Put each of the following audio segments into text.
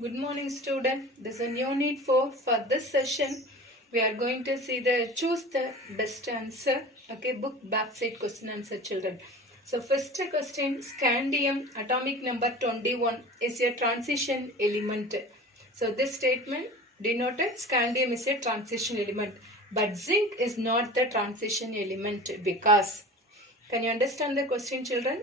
Good morning, student. This is a new need for this session. We are going to see the choose the best answer. Okay, book backside question answer, children. So first question, scandium atomic number 21 is a transition element. So this statement denoted scandium is a transition element, but zinc is not the transition element because. Can you understand the question, children?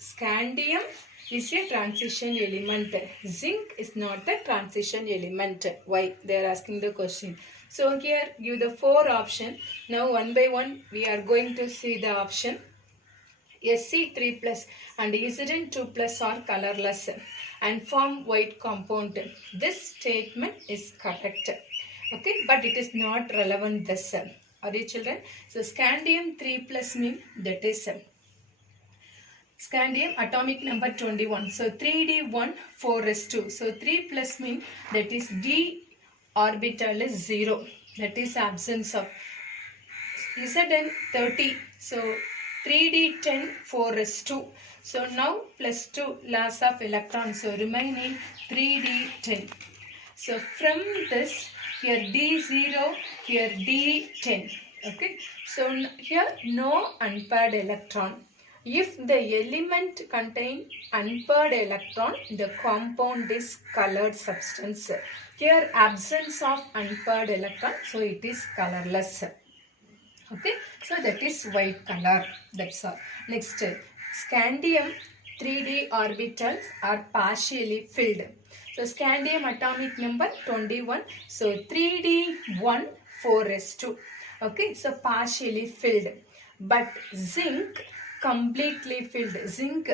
Scandium is a transition element. Zinc is not the transition element. Why? They are asking the question. So here give the 4 option. Now one by one we are going to see the option. Sc3 plus and Zn2 plus are colorless and form white compound. This statement is correct. Okay, but it is not relevant this. Are you children? So scandium 3 plus mean that is scandium atomic number 21. So 3d1 4s2. So 3 plus mean that is d orbital is 0. That is absence of Zn 30. So 3d10 4s2. So now plus 2 loss of electron. So remaining 3d10. So from this here d0, here d10. Okay. So here no unpaired electron. If the element contains unpaired electron, the compound is colored substance. Here absence of unpaired electron, so it is colorless. Okay, so that is white color. That's all. Next, scandium 3d orbitals are partially filled. So scandium atomic number 21. So 3d1 4s2. Okay, so partially filled. But zinc completely filled. Zinc,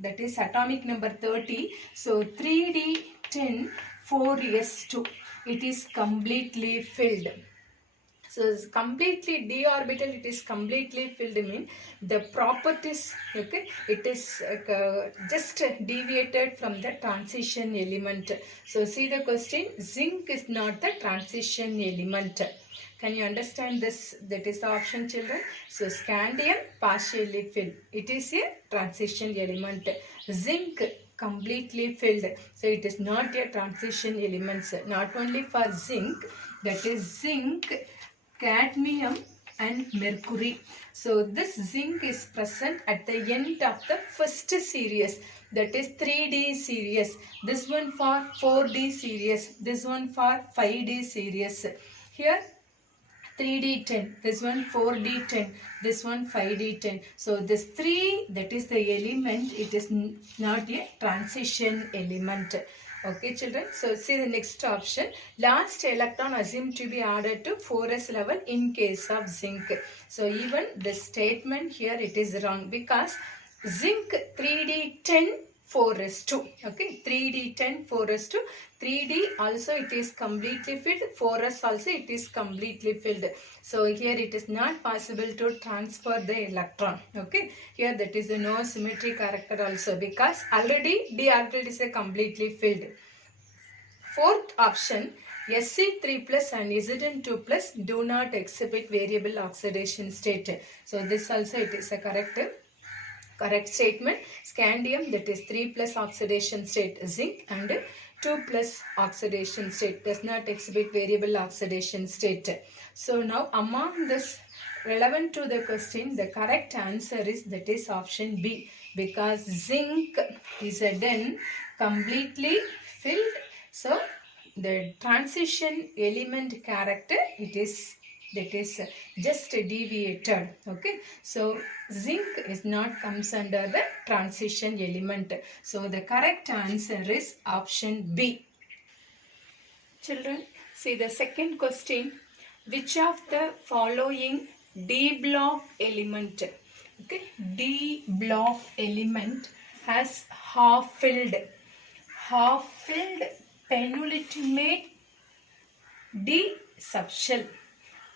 that is atomic number 30. So 3d10 4s2. It is completely filled. So it's completely d orbital, it is completely filled mean the properties, okay, it is just deviated from the transition element. So see the question, zinc is not the transition element. Can you understand this? That is the option, children. So scandium partially filled, it is a transition element. Zinc completely filled, so it is not a transition element. Not only for zinc, that is zinc, cadmium and mercury. So this zinc is present at the end of the first series, that is 3D series. This one for 4D series, this one for 5D series. Here 3D10, this one 4D10, this one 5D10. So this 3, that is the element, it is not a transition element. Okay, children. So see the next option. Last electron assumed to be added to 4s level in case of zinc. So even the statement here it is wrong because zinc 3d10 4s2. Okay, 3d10 4s2. 3d also it is completely filled. 4s also it is completely filled. So here it is not possible to transfer the electron. Okay, here that is a no symmetry character also because already d orbital is a completely filled. Fourth option, Sc3 plus and Zn2 plus do not exhibit variable oxidation state. So this also it is a correct statement. Scandium, that is 3 plus oxidation state, zinc, and 2 plus oxidation state does not exhibit variable oxidation state. So now among this relevant to the question, the correct answer is that is option B because zinc is then completely filled. So the transition element character it is that is just deviated. Okay, so zinc is not comes under the transition element. So the correct answer is option B. Children, see the second question. Which of the following D block element, okay, D block element has half-filled penultimate D subshell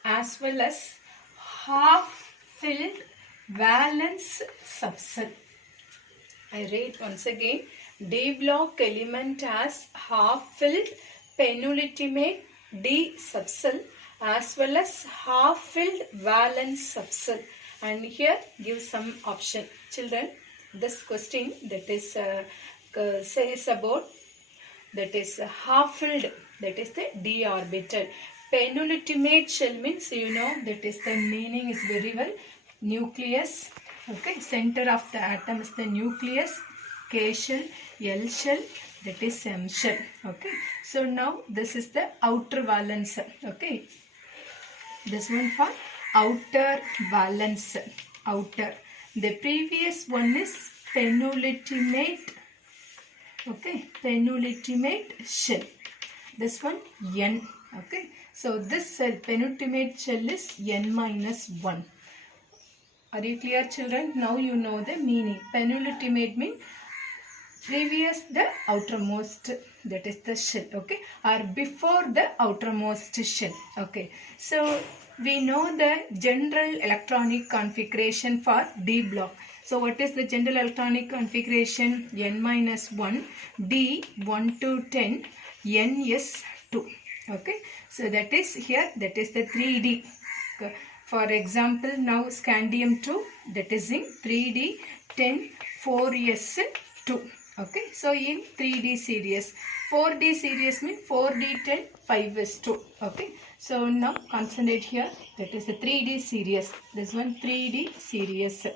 as well as half-filled valence subshell? I read once again. D block element has half-filled penultimate D subshell as well as half-filled valence subshell. And here give some option. Children, this question that is says about that is half-filled, that is the d orbital. Penultimate shell means, you know, that is the meaning is very well. Nucleus, okay, center of the atom is the nucleus. K shell, L shell, that is M shell. Okay, so now this is the outer valence. Okay, this one for outer valence, outer. The previous one is penultimate. Okay, penultimate shell. This one N. Okay, so this cell, penultimate shell is N minus 1. Are you clear, children? Now you know the meaning. Penultimate means previous the outermost, that is the shell. Okay, or before the outermost shell. Okay, so we know the general electronic configuration for D block. So what is the general electronic configuration? N minus 1, D 1 to 10, N is 2. Okay, so that is here, that is the 3D. For example, now scandium 2, that is in 3D 10, 4s 2. Okay, so in 3D series, 4D series means 4D 10, 5s 2. Okay, so now concentrate here, that is the 3D series. This one 3D series.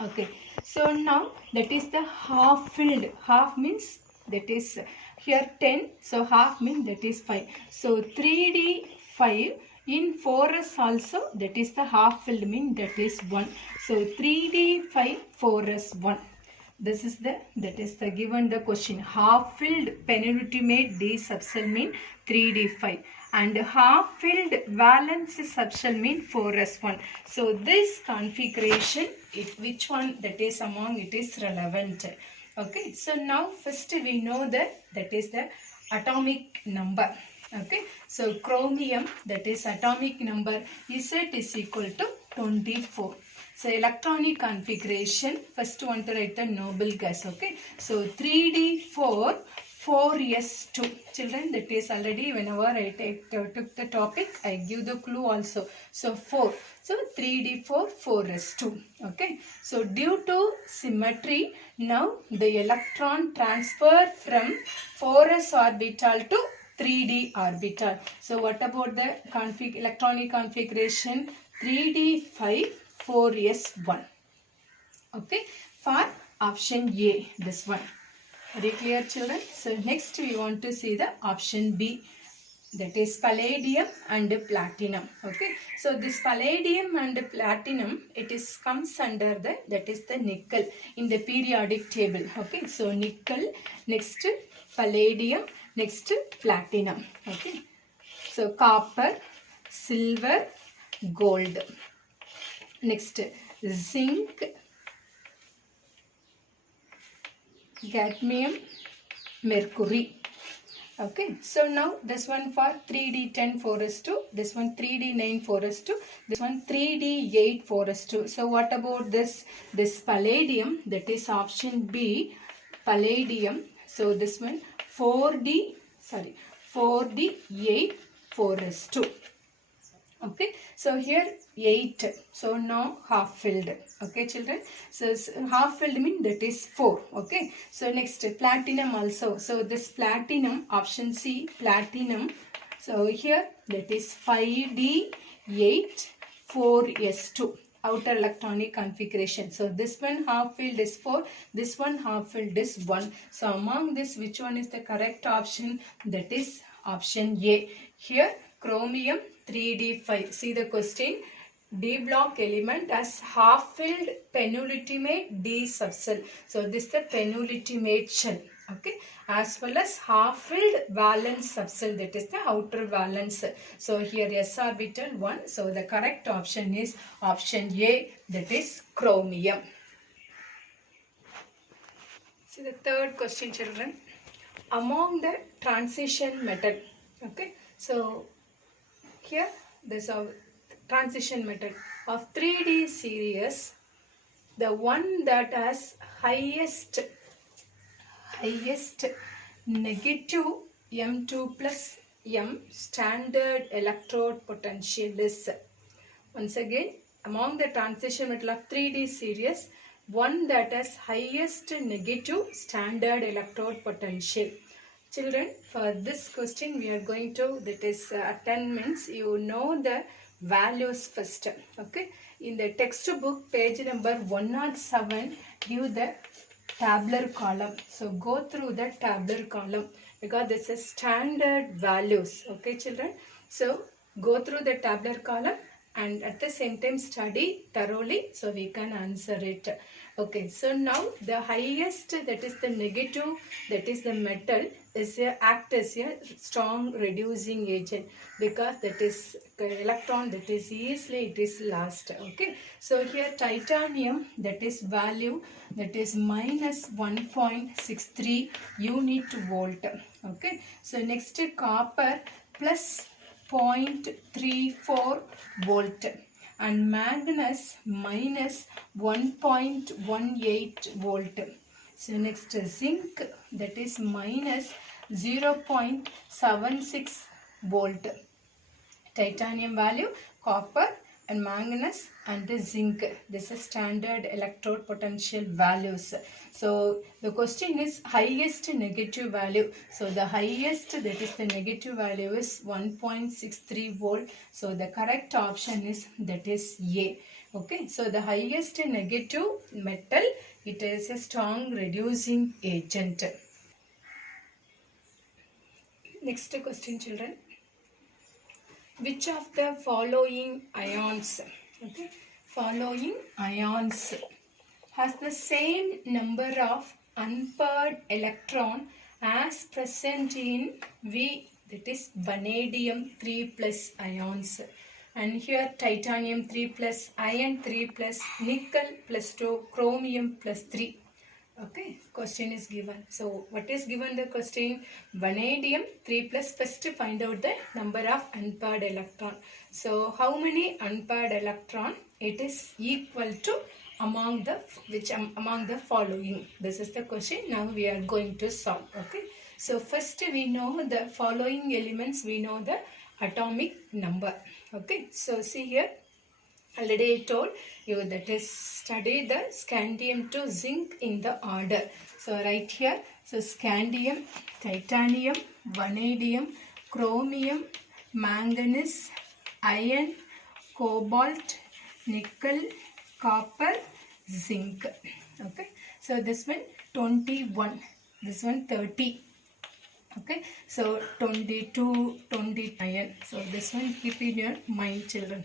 Okay, so now that is the half filled. Half means that is here 10, so half means that is 5. So 3D 5 in 4s also, that is the half filled mean that is 1. So 3D 5 4s 1. This is the, that is the given the question. Half filled penultimate D subshell mean 3D 5 and half filled valence subshell mean 4s1. So this configuration, which one that is among it is relevant. Okay, so now first we know that is the atomic number. Okay, so chromium, that is atomic number Z is equal to 24. So electronic configuration, first want to write the noble gas. Okay, so 3D4 4s2. Children, that is already whenever I took the topic, I give the clue also. So 4. So 3D4 4s2. Okay. So due to symmetry, now the electron transfer from 4s orbital to 3D orbital. So what about the electronic configuration? 3D5 4s1. Okay. For option A, this one. Very clear, children? So next we want to see the option B, that is palladium and platinum. Okay, so this palladium and platinum, it is comes under the, that is the nickel in the periodic table. Okay, so nickel, next palladium, next platinum. Okay, so copper, silver, gold, next zinc, cadmium, mercury. Okay, so now this one for 3D10 4s2, this one 3D9 4s2, this one 3D8 4s2. So what about this palladium, that is option B, palladium. So this one 4D8 4s2. Okay, so here 8, so now half filled. Okay, children, so half filled means that is 4. Okay, so next platinum also. So this platinum, option C, platinum. So here that is 5D8 4s2, outer electronic configuration. So this one half filled is 4, this one half filled is 1. So among this, which one is the correct option? That is option A. Here chromium 3D5. See the question. D block element as half filled penultimate D subshell. So this is the penultimate shell. Okay, as well as half filled valence subshell, that is the outer valence. So here s orbital 1. So the correct option is option A, that is chromium. See the third question, children. Among the transition metal. Okay, so here there's a transition metal of 3D series, the one that has highest negative M2 plus M standard electrode potential is, once again, among the transition metal of 3D series, one that has highest negative standard electrode potential. Children, for this question we are going to, that is attend means you know the values first. Okay. In the textbook page number 107, give the tabular column. So go through the tabular column because this is standard values. Okay children. So go through the tabular column and at the same time study thoroughly so we can answer it. Okay, so now the highest, that is the negative, that is the metal, is act as a strong reducing agent because that is electron, that is easily it is lost. Okay, so here titanium, that is value, that is minus 1.63 unit volt. Okay, so next copper plus 0.34 volt and manganese minus 1.18 volt. So next zinc, that is minus 0.76 volt. Titanium value, copper and manganese and the zinc. This is standard electrode potential values. So the question is highest negative value. So the highest, that is the negative value is 1.63 volt. So the correct option is, that is A. Okay, so the highest negative metal, it is a strong reducing agent. Next question children. Which of the following ions, okay, following ions has the same number of unpaired electron as present in V, that is vanadium 3 plus ions, and here titanium 3 plus, iron 3 plus, nickel plus 2, chromium plus 3. Okay, question is given. So what is given the question? Vanadium 3 plus. First find out the number of unpaired electron. So how many unpaired electron? It is equal to among the among the following. This is the question. Now we are going to solve. Okay. So first we know the following elements. We know the atomic number. Okay. So see here. Already I told you that is study the scandium to zinc in the order. So right here, so scandium, titanium, vanadium, chromium, manganese, iron, cobalt, nickel, copper, zinc. Okay, so this one 21, this one 30. Okay, so 22, 29. So this one keep in your mind children.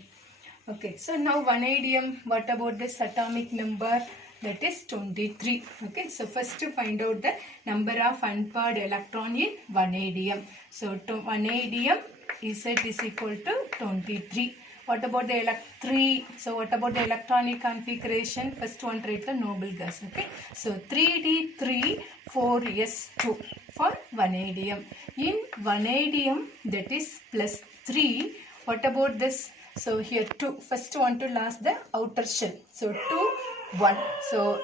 Okay, so now vanadium, what about this atomic number? That is 23. Okay, so first to find out the number of unpaired electron in vanadium. So vanadium is equal to 23. What about the So what about the electronic configuration? First one write the noble gas. Okay, so 3D3 4s2 for vanadium. In vanadium, that is plus 3. What about this? So here 2, first one to last the outer shell. So 2, 1. So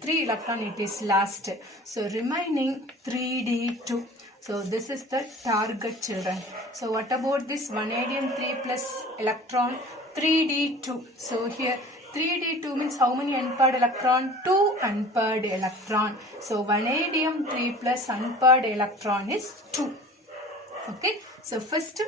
3 electron it is last. So remaining 3D2. So this is the target children. So what about this vanadium 3 plus electron 3D2. So here 3D2 means how many unpaired electron? 2 unpaired electron. So vanadium 3 plus unpaired electron is 2. Okay. So first,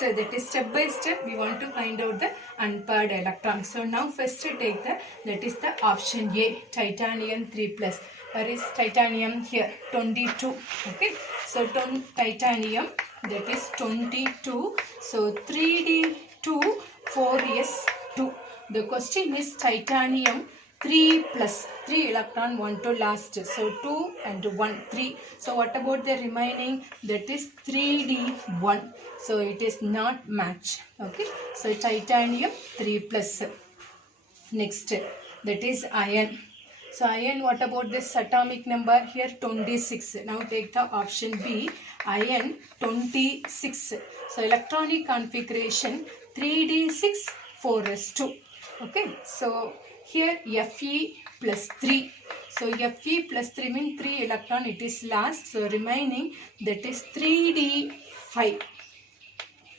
that is step by step we want to find out the unpaired electron. So now first take the, that is the option A, titanium 3 plus. Where is titanium? Here 22. Okay, so titanium, that is 22. So 3D2 4s2. The question is titanium 3 plus 3 electron 1 to last. So 2 and 1 3. So what about the remaining? That is 3D1. So it is not match. Okay. So titanium 3 plus. Next, that is iron. So iron, what about this atomic number? Here 26. Now take the option B, iron 26. So electronic configuration 3D6 4s2. Okay. So here Fe plus 3. So Fe plus 3 means 3 electron it is last. So remaining, that is 3D5.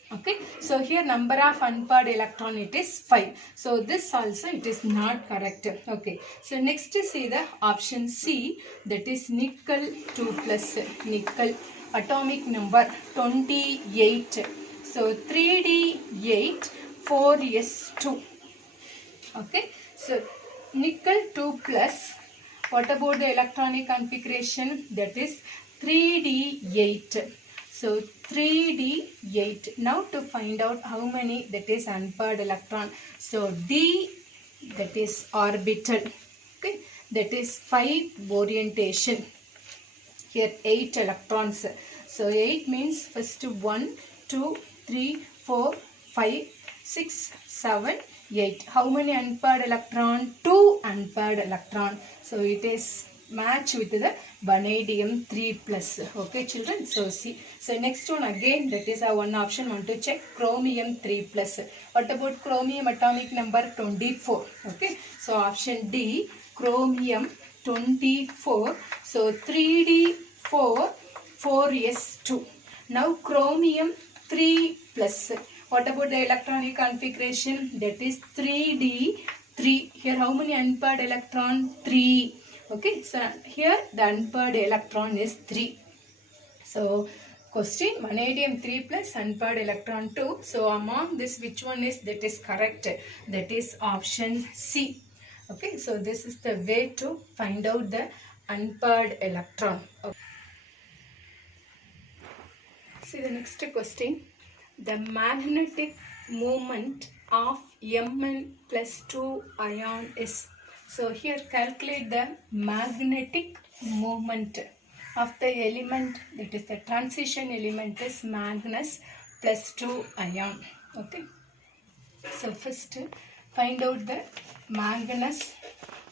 Okay, so here number of unpaired electron it is 5. So this also it is not correct. Okay, so next see the option C, that is nickel 2 plus. Nickel atomic number 28. So 3D8 4s2. Okay, so nickel 2 plus. What about the electronic configuration? That is 3D8. So 3D8. Now to find out how many that is unpaired electron. So D, that is orbital. Okay, that is 5 orientation. Here 8 electrons. So 8 means first 1, 2, 3, 4, 5, 6, 7, 8. How many unpaired electron? 2 unpaired electron. So it is match with the vanadium 3 plus. Okay children. So see. So next one again, that is our one option. Want to check chromium 3 plus. What about chromium atomic number 24? Okay. So option D, chromium 24. So 3D4 4s2. Now chromium 3 plus. What about the electronic configuration? That is 3D3. Here how many unpaired electron? 3. Okay, so here the unpaired electron is 3. So question, vanadium 3 plus, unpaired electron 2. So among this, which one is that is correct? That is option C. Okay, so this is the way to find out the unpaired electron. Okay. See the next question. The magnetic moment of Mn plus 2 ion is. So here calculate the magnetic moment of the element, that is the transition element is manganese plus 2 ion. Okay. So first find out the manganese,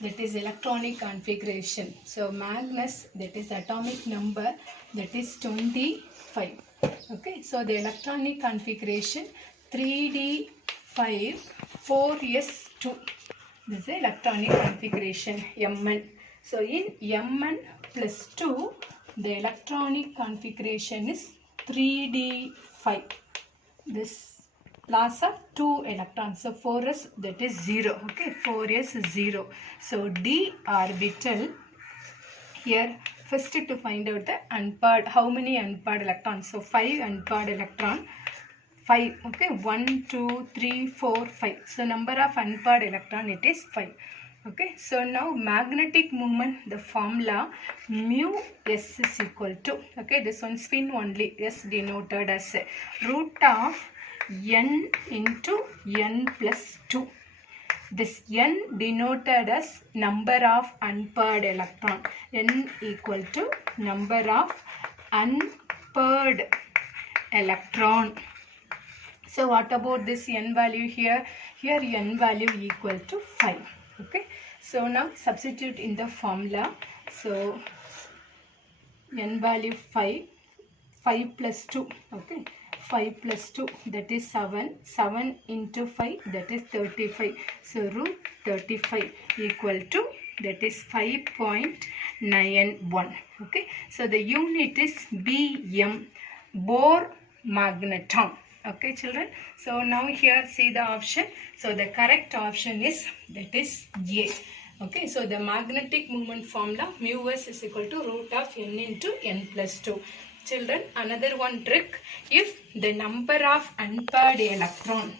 that is electronic configuration. So manganese, that is atomic number, that is 25. Okay, so the electronic configuration 3D5 4s2. This is the electronic configuration Mn. So in Mn plus 2, the electronic configuration is 3D5. This loss of 2 electrons. So 4s, that is 0. Okay, 4s is 0. So D orbital. Here first to find out the unpaired, how many unpaired electrons. So 5 unpaired electron. 5. Okay, 1, 2, 3, 4, 5. So number of unpaired electron it is 5. Okay, so now magnetic moment, the formula mu s is equal to, okay, this one spin only, s denoted as root of n into n plus 2. This n denoted as number of unpaired electron. N equal to number of unpaired electron. So what about this n value here? Here n value equal to 5. Okay. So now substitute in the formula. So n value 5. 5 plus 2. Okay. 5 plus 2, that is 7. 7 into 5, that is 35. So root 35 equal to, that is 5.91. Okay. So the unit is Bm, Bohr magneton. Okay children. So now here see the option. So the correct option is, that is A. Okay. So the magnetic moment formula mu s is equal to root of n into n plus 2. Children, another one trick, if the number of unpaired electron,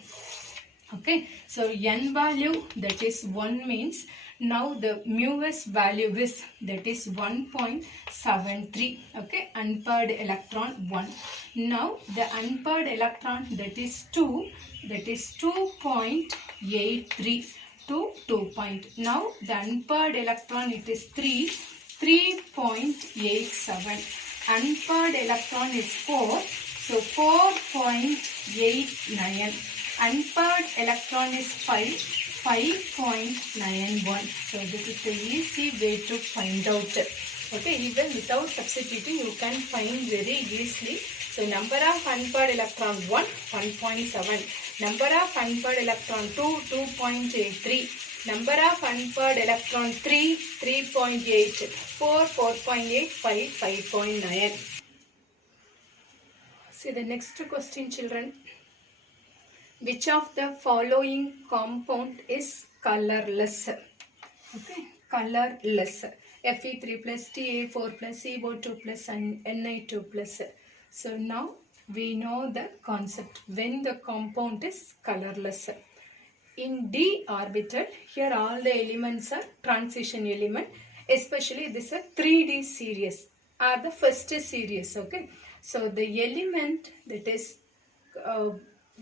okay, so n value that is 1 means now the mu s value is, that is 1.73, okay, unpaired electron 1. Now the unpaired electron that is 2, that is 2.83 to 2 point. Now the unpaired electron it is 3, 3.87. Unpaired electron is 4, so 4.89. Unpaired electron is 5, 5.91. So this is the easy way to find out. Okay, even without substituting you can find very easily. So number of unpaired electron 1, 1.7. Number of unpaired electron 2, 2.83. Number of unpaired electron 3, 3.8, 4, 4.8, 5, 5.9. See the next question children. which of the following compound is colorless? Okay, colorless. Fe3 plus Ta4 plus CO2 plus and Na2 plus. So now we know the concept when the compound is colorless. In d orbital, here all the elements are transition element, especially this is a 3D series or the first series. Okay, so the element that is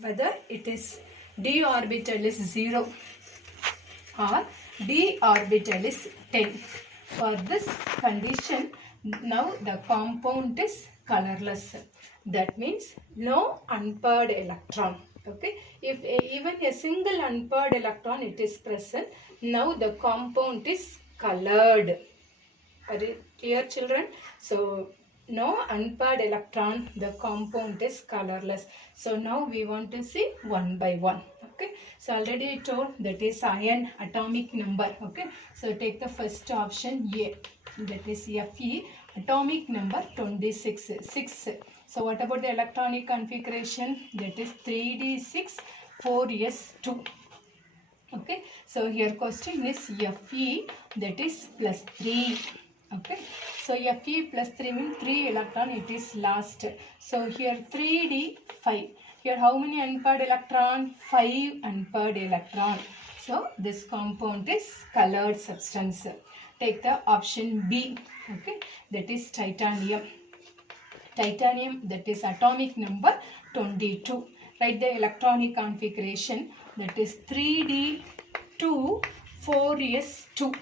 whether it is d orbital is 0 or d orbital is 10. For this condition, now the compound is colorless. That means no unpaired electron. Okay, if even a single unpaired electron it is present, now the compound is colored. Are you clear, children? So no unpaired electron, the compound is colorless. So now we want to see one by one. Okay, so already I told that is iron atomic number. Okay, so take the first option A, that is Fe, atomic number 26, 6. So what about the electronic configuration? That is 3d6 4s2. Okay, so here question is Fe, that is plus 3. Okay, so Fe plus 3 means 3 electron it is last. So here 3d5. Here how many unpaired electron? 5 unpaired electron. So this compound is colored substance. Take the option B. Okay, that is titanium. Titanium, that is atomic number 22. Write the electronic configuration, that is 3d2 4s2.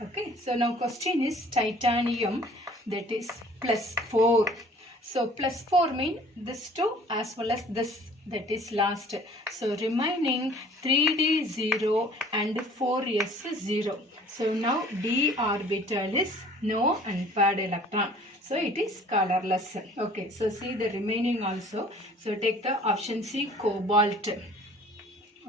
Okay, so now question is titanium, that is plus 4. So plus 4 means this 2 as well as this, that is last. So remaining 3d0 and 4s0. So now d orbital is no unpaired electron. So it is colorless. Okay, so see the remaining also. So take the option C, cobalt.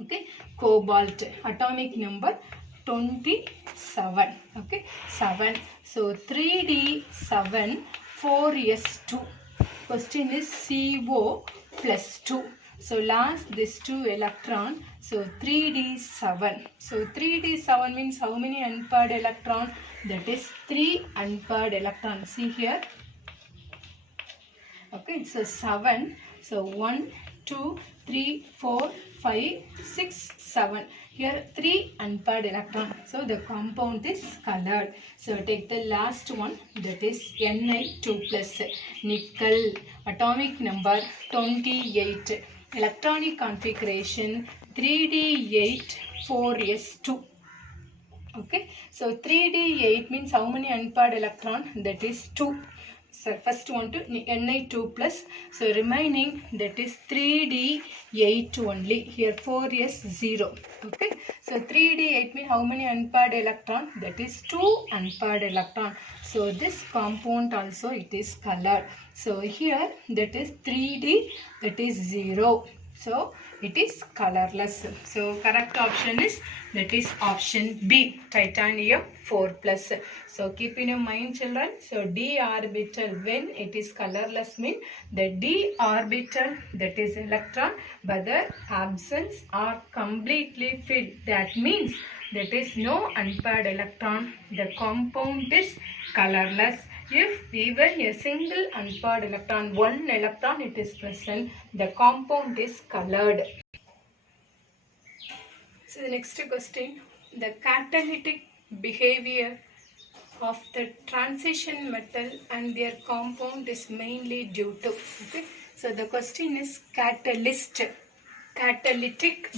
Okay, cobalt, atomic number 27. Okay, 7. So 3d7 4s2. Question is CO plus 2. So last this 2 electron. So 3d7. So 3d7 means how many unpaired electron? That is 3 unpaired electron. See here. Okay, so 7. So 1, 2, 3, 4, 5, 6, 7. Here 3 unpaired electron. So the compound is colored. So take the last one, that is Ni2 plus, nickel, atomic number 28. Electronic configuration 3d8 4s2. Okay, so 3d8 means how many unpaired electron? That is 2. So first one to Ni2 plus. So remaining, that is 3d8 only. Here 4s0. Okay, so 3d8 means how many unpaired electron? That is 2 unpaired electron. So this compound also it is colored. So here that is 3d, that is 0. So it is colorless. So correct option is, that is option B, titanium 4 plus. So keep in your mind, children. So d orbital when it is colorless mean the d orbital, that is electron, but the absence or completely filled. That means that is no unpaired electron. The compound is colorless. If even a single unpaired electron, one electron it is present, the compound is colored. So the next question, the catalytic behavior of the transition metal and their compound is mainly due to. Okay, so the question is catalytic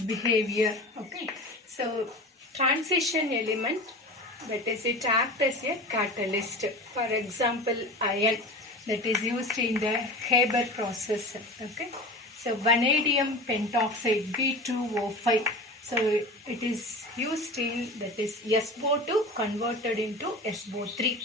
behavior. Okay, so transition element, that is it acts as a catalyst. For example, iron, that is used in the Haber process. Okay, so vanadium pentoxide V2O5. So it is used in, that is SO2 converted into SO3.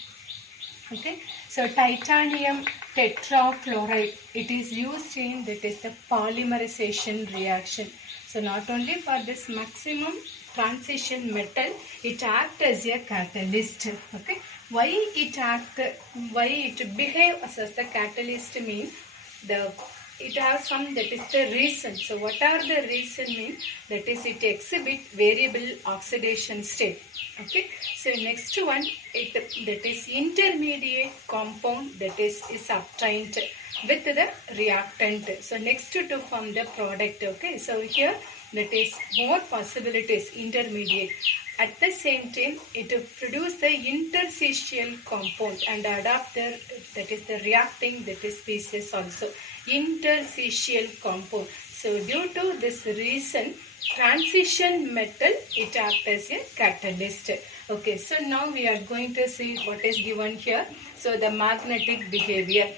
Okay, so titanium tetrafluoride, it is used in, that is the polymerization reaction. So not only for this maximum transition metal, it acts as a catalyst. Okay, why it behaves as the catalyst means the it has some, that is the reason. So what are the reason mean? That is it exhibit variable oxidation state. Okay. So next one, that is intermediate compound that is obtained with the reactant. So next to form the product. Okay. So here that is more possibilities intermediate. At the same time, it will produce the interstitial compound and adapt the, that is the reacting, that is species also. Interstitial compound. So due to this reason, transition metal, it acts as a catalyst. Okay, so now we are going to see what is given here. So the magnetic behavior.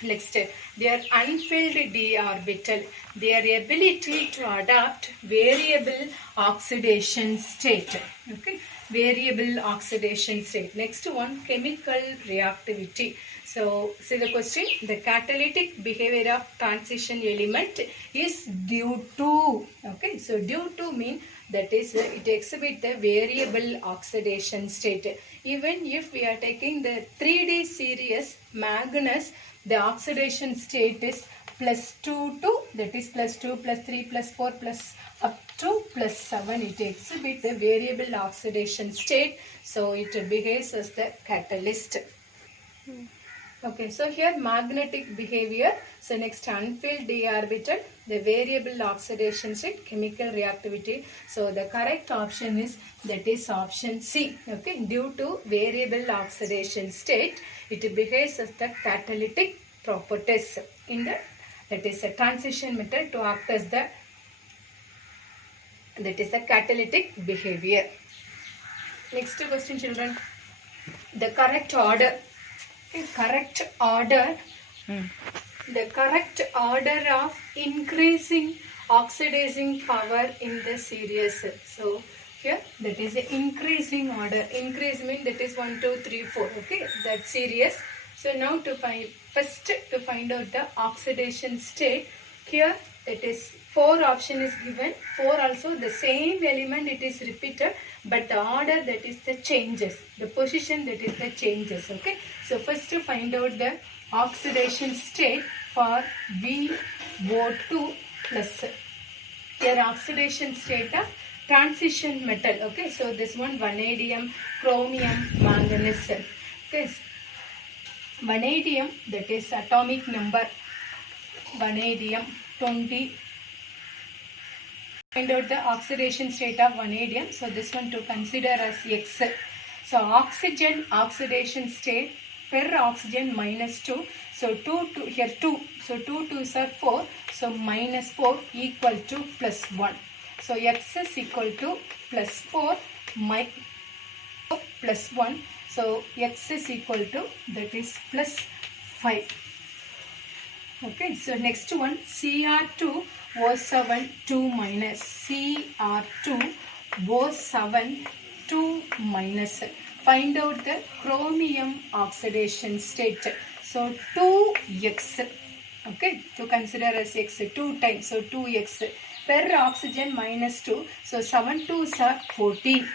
Next, their unfilled d orbital, their ability to adapt variable oxidation state. Okay, variable oxidation state. Next one, chemical reactivity. So, see the question, the catalytic behavior of transition element is due to, okay, so due to mean that is it exhibit the variable oxidation state. Even if we are taking the 3D series Magnus, the oxidation state is +2 to, that is +2, +3, +4, plus up to +7. It exhibits the variable oxidation state. So it behaves as the catalyst. Okay, so here magnetic behavior. So next, unfilled d orbital, the variable oxidation state, chemical reactivity. So the correct option is, that is option C. Okay, due to variable oxidation state, it behaves as the catalytic properties in the, that is a transition metal to act as the, that is the catalytic behavior. Next question, children. The correct order. Correct order. The correct order of increasing oxidizing power in the series. So here that is the increasing order. Increase means that is 1, 2, 3, 4. Okay, that series. So now to find, first to find out the oxidation state. Here it is 4 option is given. 4 also the same element it is repeated, but the order, that is the changes. The position, that is the changes. Okay. So first to find out the oxidation state for VO2 plus. Here oxidation state of transition metal. Okay. So this one vanadium, chromium, manganese. Okay. Vanadium, that is atomic number vanadium 20. Find out the oxidation state of vanadium. So this one to consider as X. So oxygen oxidation state per oxygen -2. So 2 here 2. So 2 2s are 4. So -4 equal to +1. So X is equal to +4 +1. So X is equal to, that is +5. Okay, so next one, Cr2O7 2 minus. Cr2O7 2 minus. Find out the chromium oxidation state. So 2x. Okay, to consider as X 2 times. So 2x per oxygen -2. So 7 2s are 14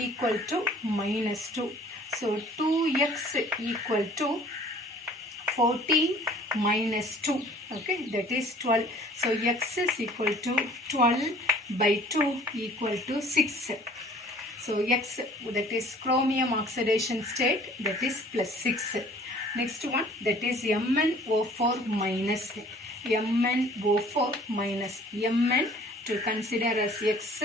equal to -2. So 2x equal to 14 minus 2. Okay, that is 12. So X is equal to 12 by 2 equal to 6. So X, that is chromium oxidation state, that is +6. Next one, that is MnO4 minus. MnO4 minus. Mn to consider as X.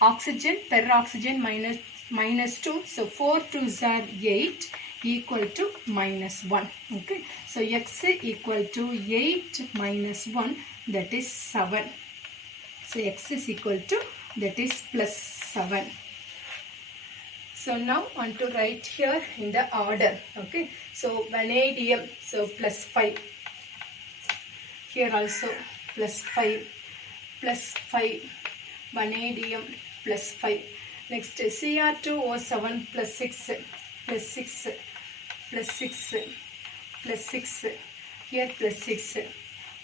Oxygen per oxygen -2. So 4 2s are 8 equal to -1. Okay. So X equal to 8 minus 1, that is 7. So X is equal to, that is +7. So now on to write here in the order. Okay. So vanadium, so +5. Here also +5. Vanadium +5. Next Cr2O7 +6. Here +6.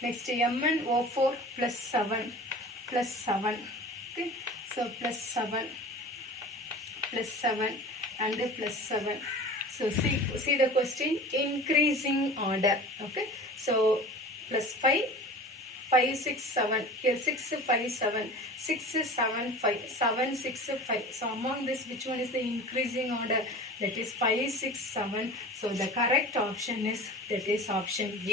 Next MnO4 +7. Okay. So +7 and +7. So see the question, increasing order. Okay. So plus 5, 5, 6, 7. Here 6, 5, 7. 6, 7, 5. 7, 6, 5. So among this, which one is the increasing order? That is 5, 6, 7. So the correct option is, that is option A.